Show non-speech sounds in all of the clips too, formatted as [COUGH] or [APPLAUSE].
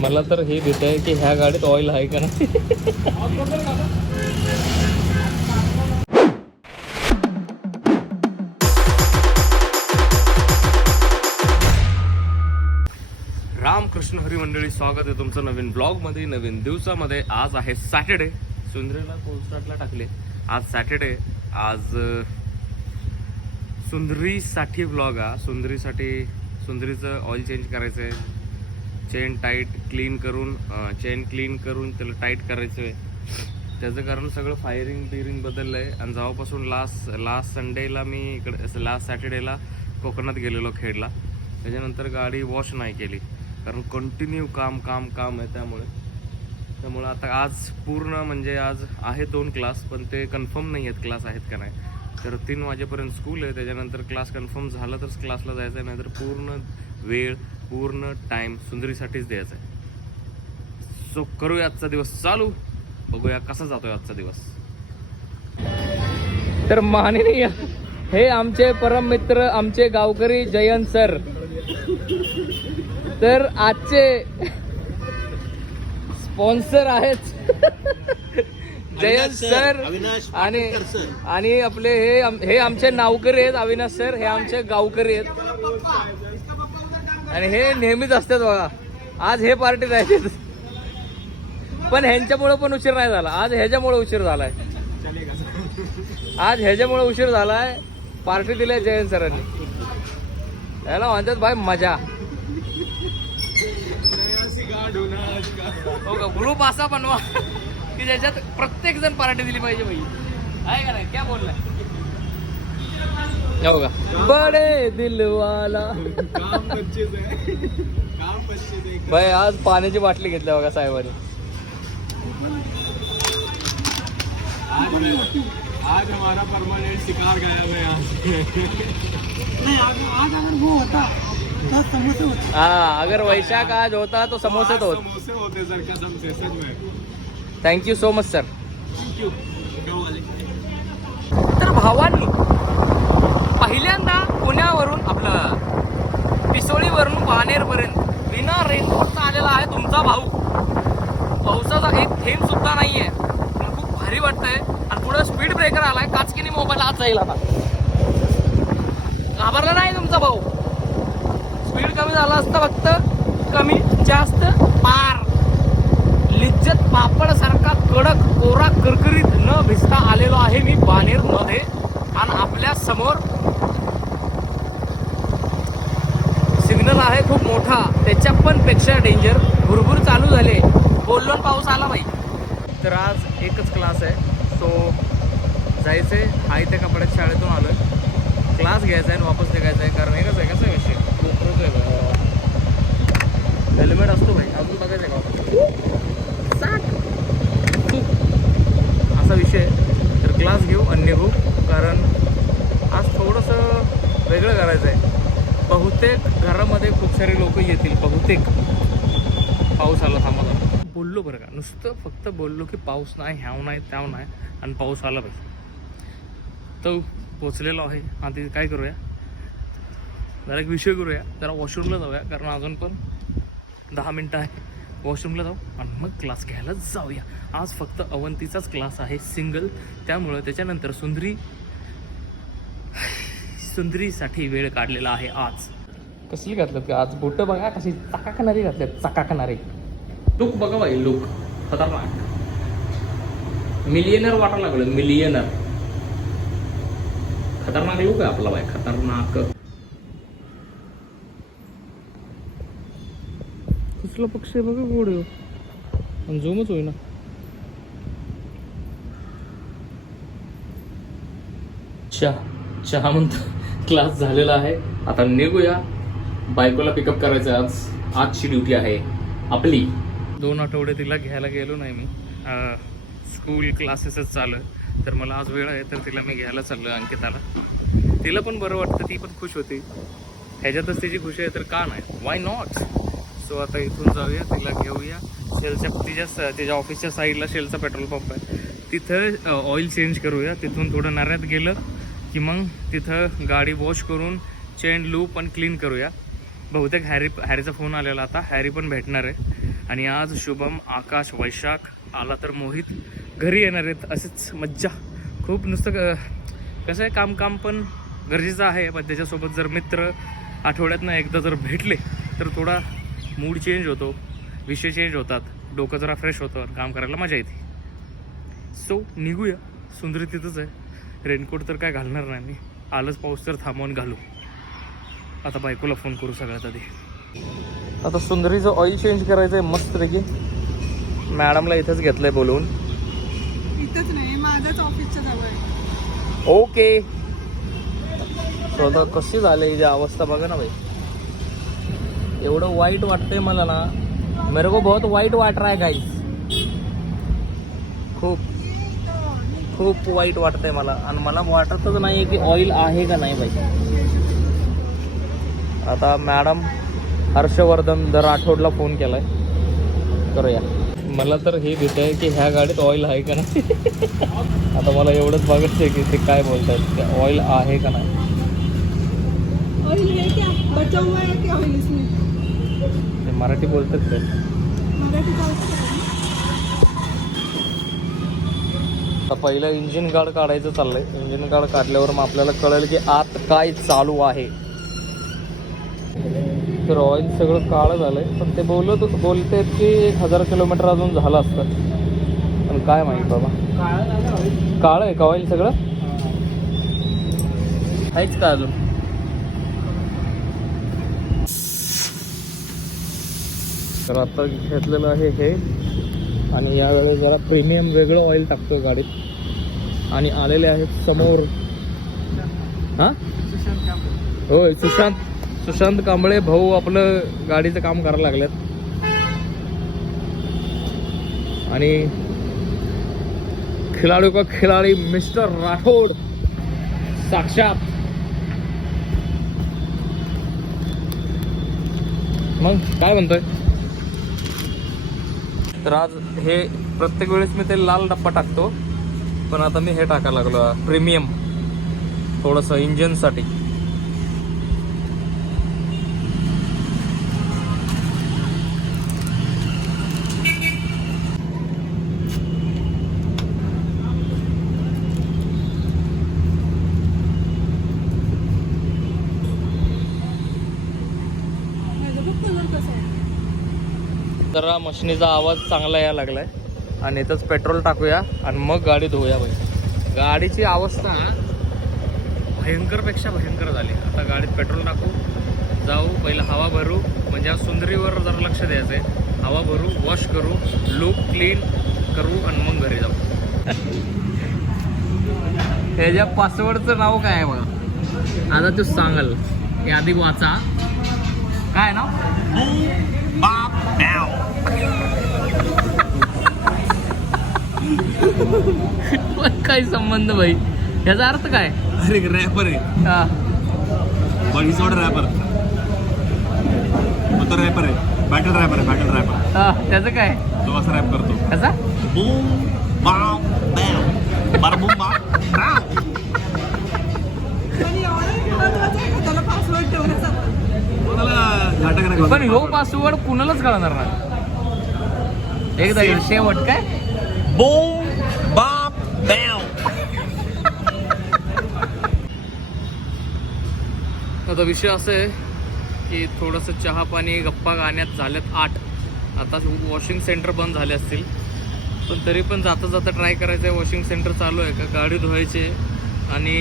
मला तर हे भेट आहे की ह्या गाडीत ऑइल आहे का नाही? रामकृष्ण हरी मंडळी स्वागत आहे तुमचं नवीन ब्लॉगमध्ये नवीन दिवसामध्ये. आज आहे सॅटर्डे सुंदरीला कोलस्टार्टला टाकले. आज सॅटर्डे आज सुंदरीसाठी ब्लॉग हा. सुंदरीसाठी सुंदरीचं ऑइल चेंज करायचं आहे चेन टाईट क्लीन करून चेन क्लीन करून त्याला टाईट करायचं आहे. त्याचं कारण सगळं फायरिंग बिरिंग बदललं आहे आणि जेव्हापासून लास्ट लास्ट संडेला मी इकडे लास्ट सॅटर्डेला कोकणात गेलेलो खेडला त्याच्यानंतर गाडी वॉश नाही केली. कारण कंटिन्यू काम काम काम आहे त्यामुळे. त्यामुळं आता आज पूर्ण म्हणजे आज आहे दोन क्लास पण ते कन्फर्म नाही आहेत क्लास आहेत का नाही. तर तीन वाजेपर्यंत स्कूल आहे. त्याच्यानंतर क्लास कन्फर्म झाला तरच क्लासला जायचं आहे. नाहीतर पूर्ण वेळ पूर्ण टाईम सुंदरीसाठीच द्यायचा आहे. सो करूया आजचा दिवस. चालू. बघूया कसा जातोय आजचा दिवस. तर माननीय हे आमचे परम मित्र आमचे गावकरी जयंत सर. तर आजचे स्पॉन्सर आहेत. जयंत सर अविनाश आणि. आणि आपले हे आम- हे आमचे नावकरी आहेत अविनाश सर. हे आमचे गावकरी आहेत. आणि हे नेहमीच असतात बघा. आज हे पार्टी जायचे पण ह्यांच्यामुळे पण उशीर नाही झाला. आज ह्याच्यामुळे उशीर झालाय. आज ह्याच्यामुळे उशीर झालाय. पार्टी दिल्या जयंत सरांनी. याला म्हणतात भाई मजा. हो का? ग्रुप असा बनवा की ज्याच्यात प्रत्येक जण पार्टी दिली पाहिजे भाई आहे का नाही? क्या बोललाय? हो का बडे दिलवाला काम बच्चे से काम बच्चे से भाई आज पाण्याची बाटली घेतल्या बघा साहेबांनी. आज हमारा परमानेंट शिकार गया हुआ यहाँ नहीं आज अगर वो होता तो समोसे होते. हा अगर वैशाख आज होता तो समोसे तो होत. समोसे होते सर कसम से सच में. Thank you so much sir thank you क्यों तर भावांनी पहिल्यांदा पुण्यावरून आपलं पिसोळीवरून बाणेरपर्यंत विना रेनकोटचा आलेला आहे तुमचा भाऊ. पावसाचा एक थेंब सुद्धा नाही आहे खूप भारी वाटतंय. आणि पुढे स्पीड ब्रेकर आलाय. काचकिनी मोबाईल आज जाईल आता. घाबरला नाही तुमचा भाऊ? स्पीड कमी झाला असतं फक्त कमी जास्त पार. लिज्जत पापड सारखा कडक कोरा करकरीत न भिजता आलेलो आहे मी बानेरमध्ये आणि आपल्यासमोर आहे खूप मोठा. त्याच्या पण पेक्षा डेंजर भुरभुर चालू झाले. बोललो आणि पाऊस आला बाई. तर आज एकच क्लास आहे. सो जायचंय. आहे त्या कपड्यात शाळेतून आलोय. क्लास घ्यायचा आहे आणि वापस निघायचा आहे कारण एकच आहे कसा विषय? चा आहे हेल्मेट असतो भाई अजून बघायचं आहे का. असा विषय आहे. तर क्लास घेऊ आणि निघू. कारण आज थोडंसं वेगळं करायचं आहे बहुतेक घरामध्ये खूप सारे लोक येतील बहुतेक. पाऊस आला थांबा बोललो बरं का नुसतं फक्त बोललो की पाऊस नाही ह्याव नाही त्याव नाही आणि पाऊस आला पाहिजे तर पोचलेलो आहे. आधी काय करूया? जरा एक विषय करूया. जरा वॉशरूमला जाऊया कारण अजून पण दहा मिनटं आहे. वॉशरूमला जाऊ आणि मग क्लास घ्यायला जाऊया. आज फक्त अवंतीचाच क्लास आहे सिंगल त्यामुळं त्याच्यानंतर सुंदरी सुंदरीसाठी वेळ काढलेला आहे आज. कसली घातल्यात का आज बोटं बघा कशी चकाकणारी घातल्यात चकाकणारी लुक बघा बाई लुक. खतरनाक. मिलियनर वाटायला लागलं मिलियनर खतरनाक लुक आहे आपला बाई खतरनाक. कसला पक्षी आहे बघा गोड आणि झूमच होईना. चहा चहा म्हणतो. क्लास झालेला आहे. आता निघूया. बायकोला पिकअप करायचं आज. आजची ड्युटी आहे आपली. दोन आठवडे तिला घ्यायला गेलो नाही मी. स्कूल क्लासेसच चालू तर मला आज वेळ आहे तर तिला मी घ्यायला चाललो अंकिताला. तिला पण बरं वाटतं ती पण खुश होती. ह्याच्यातच तिची खुशी आहे तर का नाही? वाय नॉट सो आता इथून जाऊया तिला घेऊया. शेलच्या तिच्या स- तिच्या ऑफिसच्या साईडला शेलचा पेट्रोल पंप आहे. तिथं ऑइल चेंज करूया. तिथून थोडं नऱ्यात गेलं. की मग तिथं गाडी वॉश करून चेन लूप पण क्लीन करूया. बहुतेक हॅरी हॅरीचा फोन आलेला आता. हॅरी पण भेटणार आहे. आणि आज शुभम आकाश वैशाख आला तर मोहित घरी येणार आहेत. असेच मज्जा. खूप नुसतं क- कसं आहे काम काम पण गरजेचं आहे. पण त्याच्यासोबत जर मित्र आठवड्यातनं एकदा जर भेटले तर थोडा मूड चेंज होतो. विषय चेंज होतात. डोकं जरा फ्रेश होतं. काम करायला मजा येते. सो निघूया. सुंदरी तिथंच आहे. रेनकोट तर काय घालणार नाही मी. आलंच पाऊस तर थांबवून घालू. आता बायकोला फोन करू सगळ्यात आधी. आता सुंदरीचं ऑइल चेंज करायचं आहे मस्तपैकी. मॅडमला इथंच घेतलंय बोलवून. इथंच नाही माझ्याच ऑफिसच्या जवळ आहे. ओके. आता कशी झाली ही अवस्था बघा ना भाई एवढं वाईट वाटतंय मला ना. मेरे को बहुत वाईट वाट रहा है गाईस खूप. खूप वाईट वाटतंय मला. आणि मला वाटतच नाही की ऑइल आहे का नाही बाई. आता मॅडम हर्षवर्धन दर आठवडला फोन केलाय. करूया. मला तर हे देत आहे की ह्या गाडीत ऑइल आहे का नाही? [LAUGHS] आता मला एवढंच बघायचं आहे की ते काय बोलतात ते ऑइल आहे का नाही? ऑइल क्या? बचा हुआ क्या ऑइल इसमें? ते मराठी बोलतात ते. आता पहिलं इंजिन गार्ड काढायचं चाललंय. इंजिन गार्ड काढल्यावर मग आपल्याला कळेल की आत काय चालू आहे. तर ऑइल सगळं काळं झालंय. पण ते बोलत बोलतेत की एक हजार किलोमीटर अजून झालं असतं. पण काय माहीत बाबा. काळं आहे का ऑइल सगळं? आहेच का अजून? तर आता घेतलेलं आहे हे. आणि यावेळेस जरा प्रीमियम वेगळं ऑइल टाकतो गाडीत. आणि आलेले आहेत समोर. हां? होय सुशांत सुशांत कांबळे भाऊ आपलं गाडीचं काम करायला लागल्यात आणि खिलाडू का खिलाडी मिस्टर राठोड साक्षात. मग काय म्हणतोय? तर आज हे प्रत्येक वेळेस मी ते लाल डब्बा टाकतो. पण आता मी हे टाकायला लागलो प्रीमियम. थोडंसं इंजिनसाठी. जरा मशिनीचा आवाज चांगला यायला लागलाय. आणि इथंच पेट्रोल टाकूया. आणि मग गाडी धुवूया भाई. गाडीची अवस्था भयंकरपेक्षा भयंकर झाली. आता गाडीत पेट्रोल टाकू जाऊ पहिलं हवा भरू. म्हणजे आज सुंदरीवर जरा लक्ष द्यायचं आहे हवा भरू वॉश करू लूक क्लीन करू आणि मग घरी जाऊ. ह्याच्या पासवर्डचं नाव काय आहे बघा? आता तू सांगल. हे आधी वाचा. काय नाव? पण काय संबंध भाई? याचा अर्थ काय? अरे रॅपर आहे. हा. बॉडी सॉड रॅपर तो तर रॅपर आहे. बॅटल रॅपर आहे बॅटल रॅपर हा त्याचं काय? तो असा रॅप करतो. कसा? Boom bam bam bar boom bam कोणाला पण ह्यो पासवर्ड कुणालाच कळणार नाही. एकदा शेवट काय? Boom, bop, bam. आता विषय असं आहे की थोडंसं चहा पाणी गप्पा गाण्यात झाल्यात आठ. आता वॉशिंग सेंटर बंद झाले असतील. पण तरी पण जाता जाता ट्राय करायचं आहे. वॉशिंग सेंटर चालू आहे का? गाडी धुवायची आणि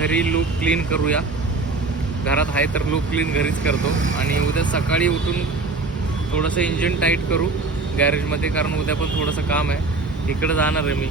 घरी लूप क्लीन करूया. घरात आहे तर लूप क्लीन घरीच करतो. आणि उद्या सकाळी उठून थोडंसं इंजिन टाईट करू गॅरेजमध्ये कारण उद्या पण थोडंसं काम आहे. इकडं जाणार आहे मी.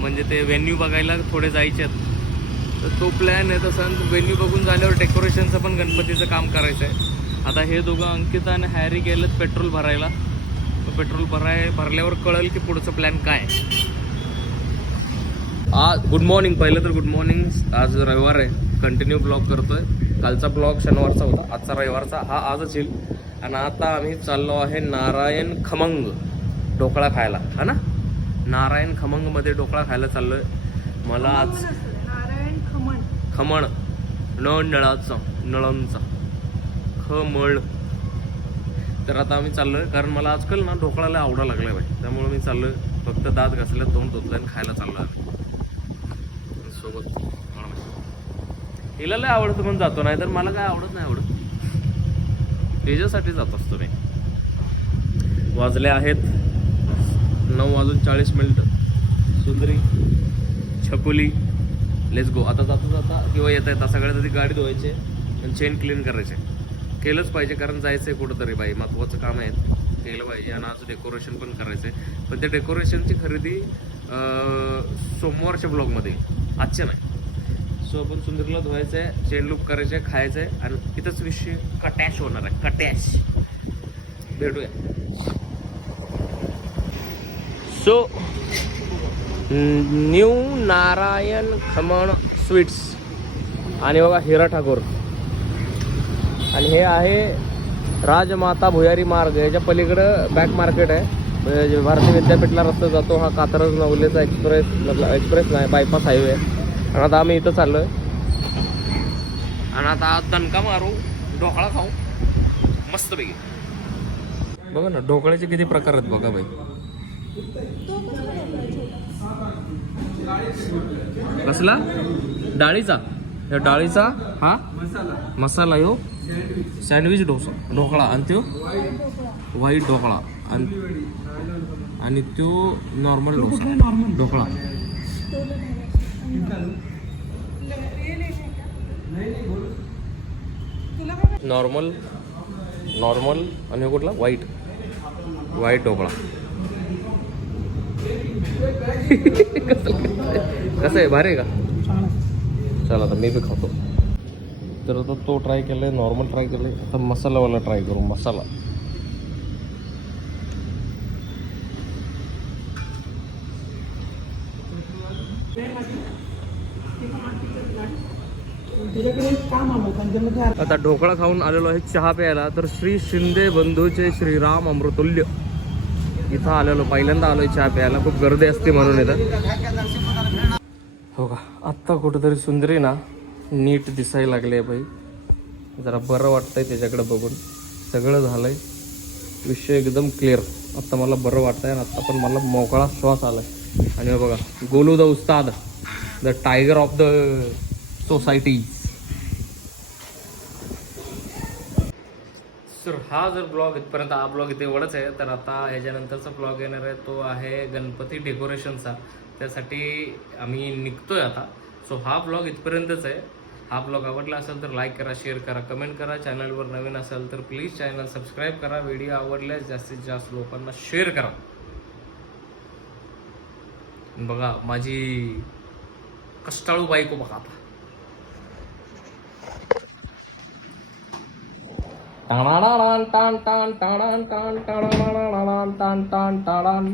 म्हणजे ते व्हेन्यू बघायला थोडे जायचे आहेत. तर तो प्लॅन आहे तसं. व्हेन्यू बघून झाल्यावर डेकोरेशनचं पण गणपतीचं काम करायचं आहे. आता हे दोघं अंकिता आणि हॅरी गेलेत पेट्रोल भरायला. पेट्रोल भराय भरल्यावर कळेल की पुढचं प्लॅन काय आहे. आज गुड मॉर्निंग पहिलं तर गुड मॉर्निंग आज रविवार आहे. कंटिन्यू ब्लॉग करतोय. कालचा ब्लॉग शनिवारचा होता. आजचा रविवारचा. हा आजच येईल. आणि आता आम्ही चाललो आहे नारायण खमंग. ढोकळा खायला. हा ना? नारायण खमंगमध्ये ढोकळा खायला चाललोय. मला आज नारायण खमण खमण न नळाचा नळांचा. खमण तर आता आम्ही चाललोय कारण मला आजकाल ना ढोकळाला आवडा लागलाय बाई. त्यामुळे मी चाललोय फक्त दात घासले तोंड धुतलं आणि खायला चाललो सोबत. हिला लय आवडतं म्हणून जातो नाही तर मला काय आवडत नाही आवडत. त्याच्यासाठी जात असतो मी. वाजले आहेत नऊ वाजून चाळीस मिनिट. सुंदरी छकुली लेस गो आता जाता जाता किंवा येता येता सगळ्यात आधी गाडी धुवायची आणि चेन क्लीन करायचे. केलंच पाहिजे कारण जायचं आहे कुठंतरी बाई. महत्त्वाचं काम आहे. केलं पाहिजे आणि आज डेकोरेशन पण करायचं आहे पण त्या डेकोरेशनची खरेदी सोमवारच्या ब्लॉगमध्ये आजच्या नाही. सो आपण सुंदरीला धुवायचं आहे चेन लूप करायचं आहे खायचं आहे आणि इथंच विषय कटॅश होणार आहे. कटॅश. भेटूया. So new Narayan Khaman sweets. आणि बघा हिरा ठाकूर. आणि हे आहे राजमाता भुयारी मार्ग. याच्या पलीकडं बॅक मार्केट आहे. म्हणजे भारतीय विद्यापीठला रस्ता जातो. हा कात्रज नवलेचा एक्सप्रेस मतलब एक्सप्रेस नाही बायपास हायवे आहे आणि आता आम्ही इथं चाललो आहे आणि आता दणका मारू ढोकळा खाऊ. मस्त बघा ना ढोकळ्याचे किती प्रकार आहेत बघा बाई. कसला? डाळीचा? या डाळीचा हा? मसाला यो. सँडविच डोसा. ढोकळा. आणि तो व्हाईट ढोकळा. आणि आणि तो normal dosa. Dhokla. Normal normal आणि कुठला? White white dhokla. कसं आहे? भारी आहे का? चला आता मी बी खातो. तर आता तो ट्राय केलाय नॉर्मल ट्राय केलाय. आता मसालावाला ट्राय करू मसाला. आता ढोकळा खाऊन आलेलो आहे चहा प्यायला. तर श्री शिंदे बंधूचे श्रीराम अमृतुल्य. इथं आलेलो पहिल्यांदा आलोय चहा प्यायला. खूप गर्दी असते म्हणून इथं. हो का? आत्ता कुठेतरी सुंदरी ना नीट दिसायला लागले बाई. जरा बरं वाटतंय त्याच्याकडे बघून. सगळं झालंय. विषय एकदम क्लिअर आत्ता मला बरं वाटतंय आणि आत्ता पण मला मोकळा श्वास आलाय. आणि बघा Golu the Ustad. The tiger of the society sir हा जर ब्लॉग इथपर्यंत हा ब्लॉग इथे एवढंच आहे तर आता ह्याच्यानंतरचा ब्लॉग येणार आहे तो आहे गणपती डेकोरेशनचा. त्यासाठी आम्ही निघतोय आता. सो हा ब्लॉग इथपर्यंतच आहे. हा ब्लॉग आवडला असेल तर लाईक करा शेअर करा कमेंट करा. चॅनलवर नवीन असेल तर प्लीज चॅनल सबस्क्राईब करा. व्हिडिओ आवडल्यास जास्तीत जास्त लोकांना शेअर करा. बघा माझी कष्टाळू बायको बघा आता. டான் டான் டான் டான் டான் டான் டான் டான் டான் டான்